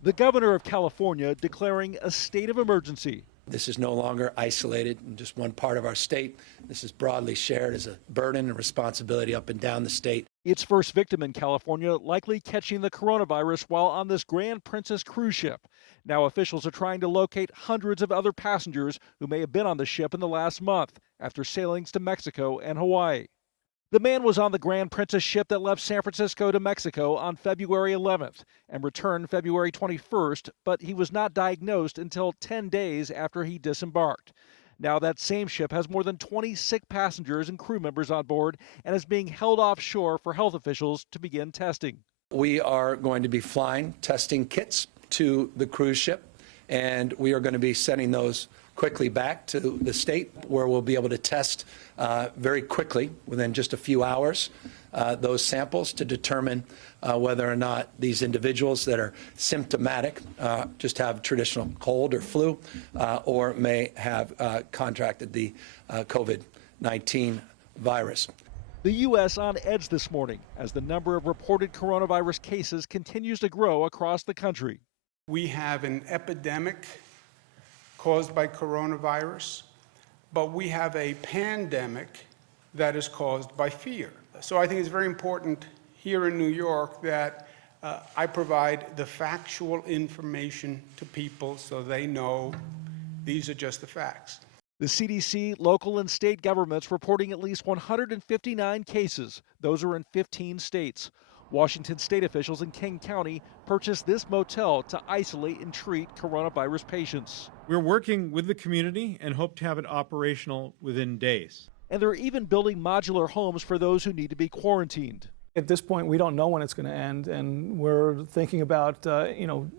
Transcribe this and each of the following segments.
The governor of California declaring a state of emergency. This is no longer isolated in just one part of our state. This is broadly shared as a burden and responsibility up and down the state. Its first victim in California likely catching the coronavirus while on this Grand Princess cruise ship. Now officials are trying to locate hundreds of other passengers who may have been on the ship in the last month after sailings to Mexico and Hawaii. The man was on the Grand Princess ship that left San Francisco to Mexico on February 11th and returned February 21st, but he was not diagnosed until 10 days after he disembarked. Now that same ship has more than 20 sick passengers and crew members on board and is being held offshore for health officials to begin testing. We are going to be flying testing kits to the cruise ship, and we are going to be sending those quickly back to the state where we'll be able to test very quickly, within just a few hours, those samples to determine whether or not these individuals that are symptomatic just have traditional cold or flu or may have contracted the COVID-19 virus. The U.S. on edge this morning as the number of reported coronavirus cases continues to grow across the country. We have an epidemic caused by coronavirus, but we have a pandemic that is caused by fear. So I think it's very important here in New York that I provide the factual information to people so they know these are just the facts. The CDC, local and state governments reporting at least 159 cases. Those are in 15 states. Washington state officials in King County purchased this motel to isolate and treat coronavirus patients. We're working with the community and hope to have it operational within days. And they're even building modular homes for those who need to be quarantined. At this point, we don't know when it's going to end, and we're thinking about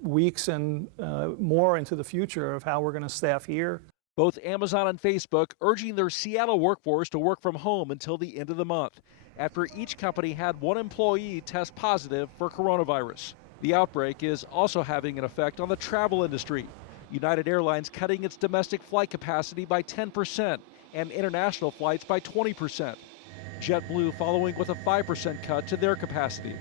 weeks and more into the future of how we're going to staff here. Both Amazon and Facebook urging their Seattle workforce to work from home until the end of the month, after each company had one employee test positive for coronavirus. The outbreak is also having an effect on the travel industry. United Airlines cutting its domestic flight capacity by 10% and international flights by 20%. JetBlue following with a 5% cut to their capacity.